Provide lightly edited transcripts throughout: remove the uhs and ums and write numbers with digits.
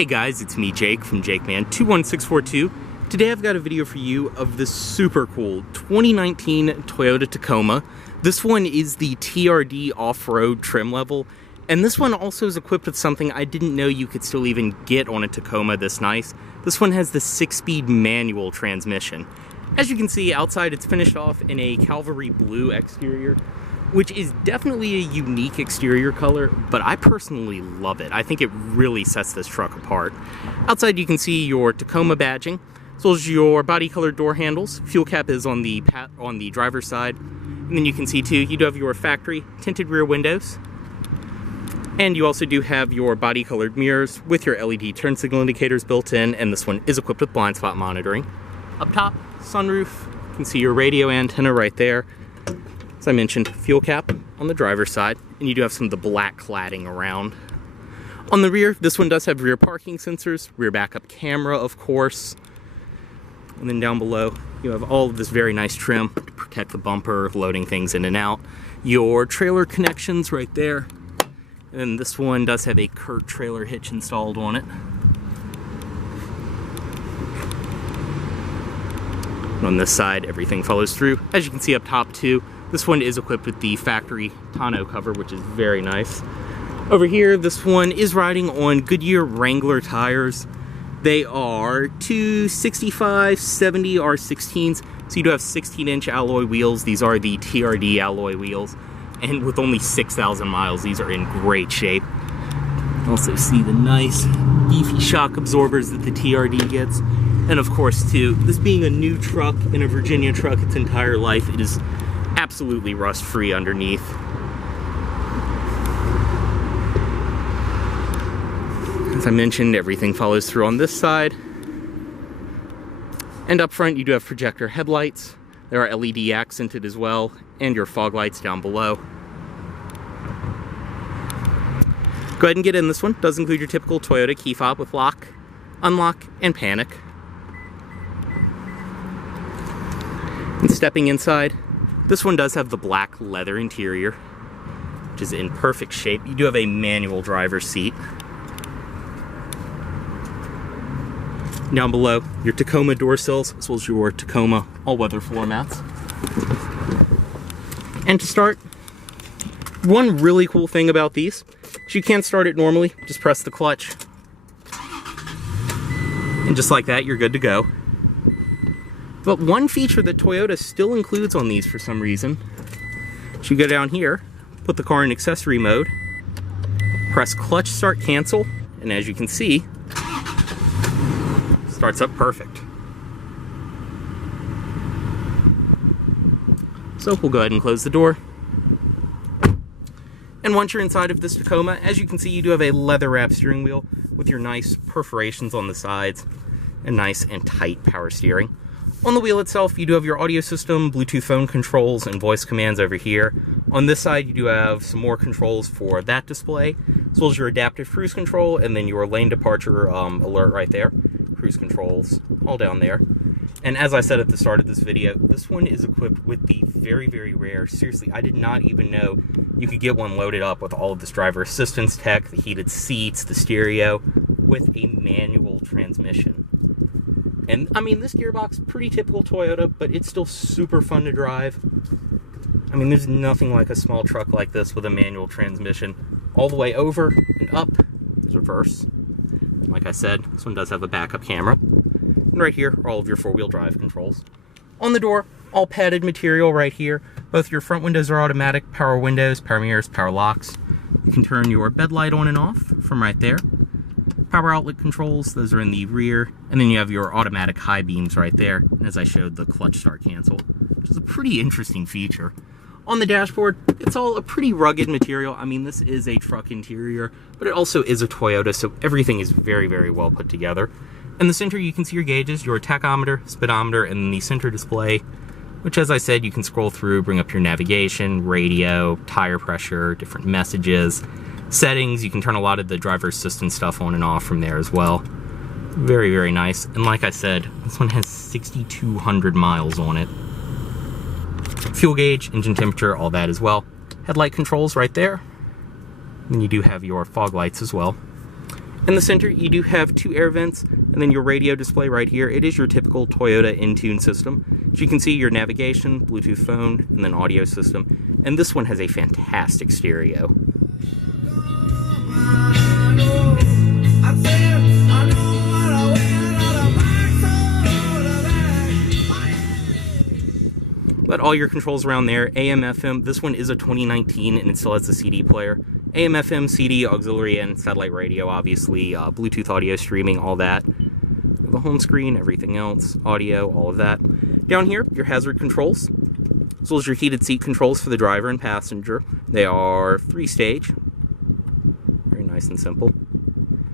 Hey guys, it's me Jake from JakeMan21642. Today I've got a video for you of this super cool 2019 Toyota Tacoma. This one is the TRD off-road trim level, and this one also is equipped with something I didn't know you could still even get on a Tacoma this nice. This one has the 6-speed manual transmission. As you can see outside, it's finished off in a Cavalry blue exterior, which is definitely a unique exterior color, but I personally love it. I think it really sets this truck apart. Outside you can see your Tacoma badging, as well as your body colored door handles. Fuel cap is on the driver's side. And then you can see too, you do have your factory tinted rear windows. And you also do have your body colored mirrors with your LED turn signal indicators built in, and this one is equipped with blind spot monitoring. Up top, sunroof, you can see your radio antenna right there. As I mentioned, fuel cap on the driver's side, and you do have some of the black cladding around. On the rear, this one does have rear parking sensors, rear backup camera, of course. And then down below, you have all of this very nice trim to protect the bumper, loading things in and out. Your trailer connections right there. And this one does have a Kurt trailer hitch installed on it. And on this side, everything follows through. As you can see up top too, this one is equipped with the factory tonneau cover, which is very nice. Over here, this one is riding on Goodyear Wrangler tires. They are 265/70 R16s, so you do have 16-inch alloy wheels. These are the TRD alloy wheels, and with only 6,000 miles, these are in great shape. Also see the nice beefy shock absorbers that the TRD gets. And of course, too, this being a new truck and a Virginia truck its entire life, it is absolutely rust-free underneath. As I mentioned, everything follows through on this side. And up front, you do have projector headlights. There are LED accented as well, and your fog lights down below. Go ahead and get in this one. Does include your typical Toyota key fob with lock, unlock, and panic. And stepping inside, this one does have the black leather interior, which is in perfect shape. You do have a manual driver's seat. Down below, your Tacoma door sills, as well as your Tacoma all-weather floor mats. And to start, one really cool thing about these is you can't start it normally. Just press the clutch. And just like that, you're good to go. But one feature that Toyota still includes on these for some reason, is you go down here, put the car in accessory mode, press clutch start cancel, and as you can see, starts up perfect. So we'll go ahead and close the door. And once you're inside of this Tacoma, as you can see, you do have a leather wrap steering wheel with your nice perforations on the sides and nice and tight power steering. On the wheel itself, you do have your audio system, Bluetooth phone controls, and voice commands over here. On this side, you do have some more controls for that display, as well as your adaptive cruise control, and then your lane departure alert right there. Cruise controls all down there. And as I said at the start of this video, this one is equipped with the very, very rare, seriously, I did not even know you could get one loaded up with all of this driver assistance tech, the heated seats, the stereo, with a manual transmission. And I mean, this gearbox, pretty typical Toyota, but it's still super fun to drive. I mean, there's nothing like a small truck like this with a manual transmission. All the way over and up is reverse. Like I said, this one does have a backup camera. And right here are all of your four-wheel drive controls. On the door, all padded material right here. Both your front windows are automatic, power windows, power mirrors, power locks. You can turn your bed light on and off from right there. Power outlet controls, those are in the rear, and then you have your automatic high beams right there, and as I showed, the clutch start cancel, which is a pretty interesting feature. On the dashboard, it's all a pretty rugged material. I mean, this is a truck interior, but it also is a Toyota, so everything is very, very well put together. In the center, you can see your gauges, your tachometer, speedometer, and then the center display, which, as I said, you can scroll through, bring up your navigation, radio, tire pressure, different messages, settings. You can turn a lot of the driver assistance stuff on and off from there as well. Very, very nice. And like I said, this one has 6,200 miles on it. Fuel gauge, engine temperature, all that as well. Headlight controls right there. And you do have your fog lights as well. In the center, you do have 2 air vents, and then your radio display right here. It is your typical Toyota in-tune system. As you can see, your navigation, Bluetooth phone, and then audio system. And this one has a fantastic stereo. But all your controls around there, AM, FM. This one is a 2019 and it still has the CD player. AM, FM, CD, auxiliary, and satellite radio, obviously, Bluetooth audio streaming, all that. The home screen, everything else, audio, all of that. Down here, your hazard controls, as well as your heated seat controls for the driver and passenger. They are 3-stage. Very nice and simple.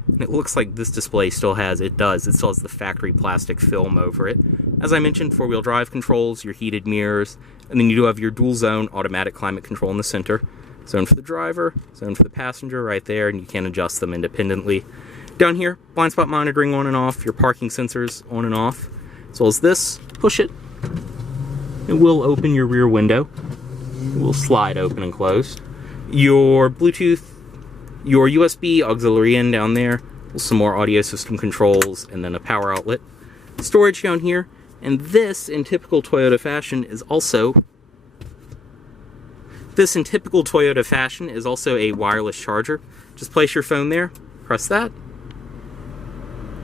And it looks like this display still has, it still has the factory plastic film over it. As I mentioned, 4-wheel drive controls, your heated mirrors, and then you do have your dual zone automatic climate control in the center. Zone for the driver, zone for the passenger right there, and you can adjust them independently. Down here, blind spot monitoring on and off, your parking sensors on and off, as well as this. Push it. It will open your rear window. It will slide open and closed. Your Bluetooth, your USB auxiliary in down there, some more audio system controls, and then a power outlet. Storage down here, and this, in typical Toyota fashion, is also a wireless charger. Just place your phone there, press that,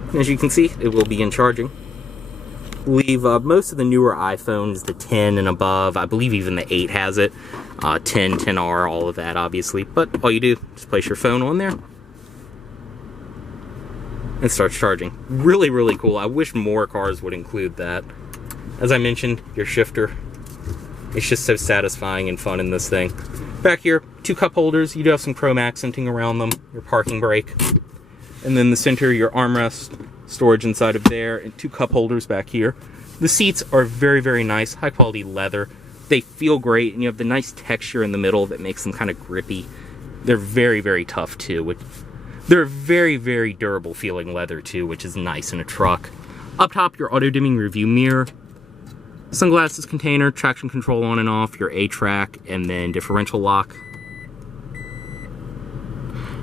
and as you can see, it will begin charging. I believe most of the newer iPhones, the 10 and above, I believe even the 8 has it, 10, 10R, all of that obviously, but all you do, just place your phone on there, and starts charging. Really, really cool. I wish more cars would include that. As I mentioned, your shifter, it's just so satisfying and fun in this thing. Back here, 2 cup holders. You do have some chrome accenting around them, your parking brake. And then the center, your armrest, storage inside of there, and 2 cup holders back here. The seats are very, very nice, high quality leather. They feel great, and you have the nice texture in the middle that makes them kind of grippy. They're very, very tough too. They're very, very durable feeling leather too, which is nice in a truck. Up top, your auto dimming review mirror, sunglasses container, traction control on and off, your A-track, and then differential lock.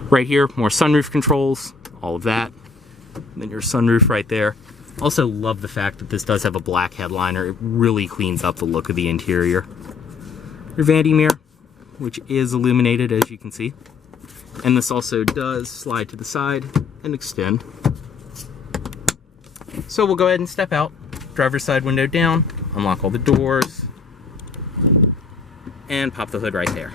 Right here, more sunroof controls, all of that. And then your sunroof right there. Also love the fact that this does have a black headliner. It really cleans up the look of the interior. Your vanity mirror, which is illuminated as you can see. And this also does slide to the side and extend. So we'll go ahead and step out, driver's side window down, unlock all the doors, and pop the hood right there.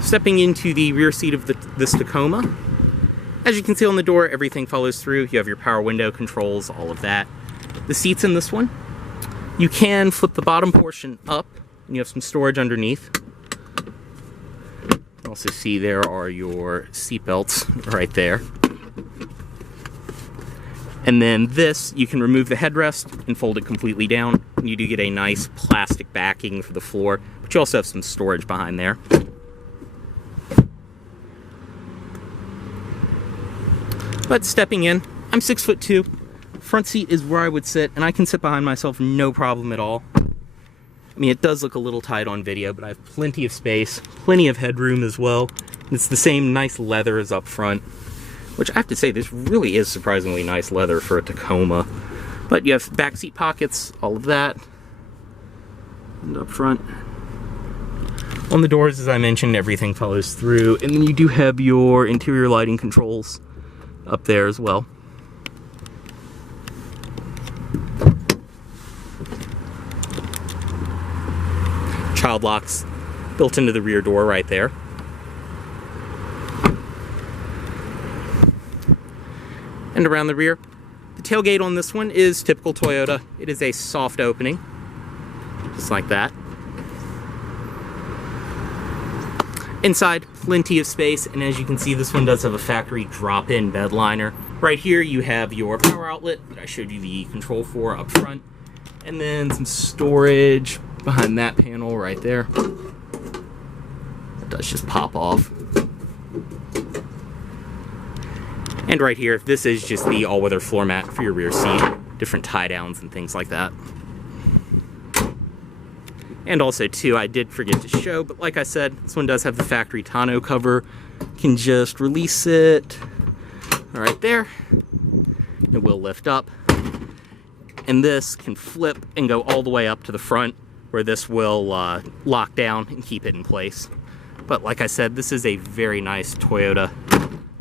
Stepping into the rear seat of this Tacoma. As you can see on the door, everything follows through. You have your power window controls, all of that. The seats in this one, you can flip the bottom portion up, and you have some storage underneath. Also see there are your seat belts right there. And then this, you can remove the headrest and fold it completely down. And you do get a nice plastic backing for the floor, but you also have some storage behind there. But stepping in, I'm 6'2". Front seat is where I would sit, and I can sit behind myself no problem at all. I mean, it does look a little tight on video, but I have plenty of space, plenty of headroom as well. It's the same nice leather as up front, which I have to say, this really is surprisingly nice leather for a Tacoma. But you have back seat pockets, all of that, and up front. On the doors, as I mentioned, everything follows through, and then you do have your interior lighting controls up there as well. Child locks built into the rear door right there. And around the rear, the tailgate on this one is typical Toyota. It is a soft opening, just like that. Inside, plenty of space, and as you can see, this one does have a factory drop-in bed liner. Right here, you have your power outlet that I showed you the control for up front, and then some storage behind that panel right there. It does just pop off. And right here, this is just the all-weather floor mat for your rear seat. different tie downs and things like that. And also too, I did forget to show, but like I said, this one does have the factory tonneau cover. You can just release it right there. It will lift up. And this can flip and go all the way up to the front, where this will lock down and keep it in place. But like I said, this is a very nice Toyota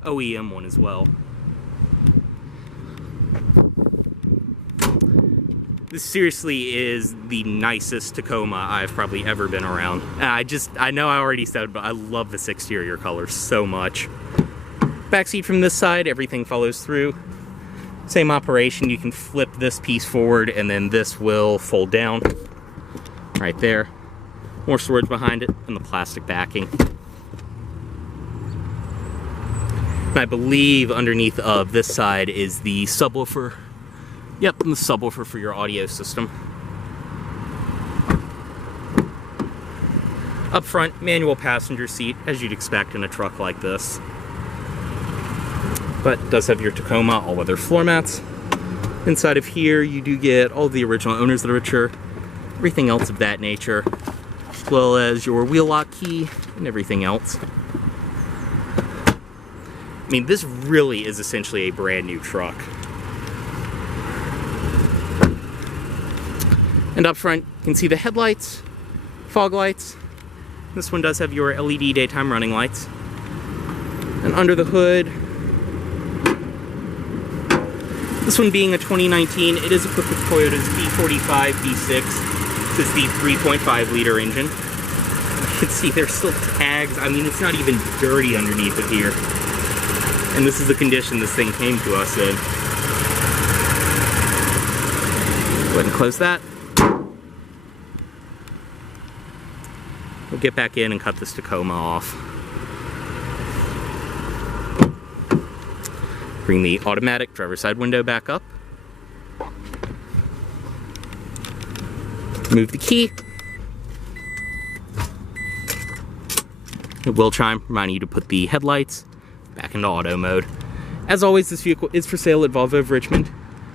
OEM one as well. This seriously is the nicest Tacoma I've probably ever been around. I know I already said, but I love this exterior color so much. Backseat from this side, everything follows through. Same operation, you can flip this piece forward and then this will fold down right there. More storage behind it and the plastic backing. And I believe underneath of this side is the subwoofer. Yep, and the subwoofer for your audio system. Up front, manual passenger seat, as you'd expect in a truck like this. But it does have your Tacoma all-weather floor mats. Inside of here, you do get all the original owner's literature, everything else of that nature, as well as your wheel lock key and everything else. I mean, this really is essentially a brand new truck. And up front, you can see the headlights, fog lights. This one does have your LED daytime running lights. And under the hood, this one being a 2019, it is equipped with Toyota's V45 V6. This is the 3.5 liter engine. You can see there's still tags. I mean, it's not even dirty underneath it here. And this is the condition this thing came to us in. Go ahead and close that. We'll get back in and cut this Tacoma off. Bring the automatic driver's side window back up. Move the key. It will chime, reminding you to put the headlights back into auto mode. As always, this vehicle is for sale at Volvo of Richmond,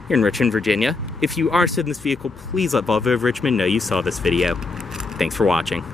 here in Richmond, Virginia. If you are interested in this vehicle, please let Volvo of Richmond know you saw this video. Thanks for watching.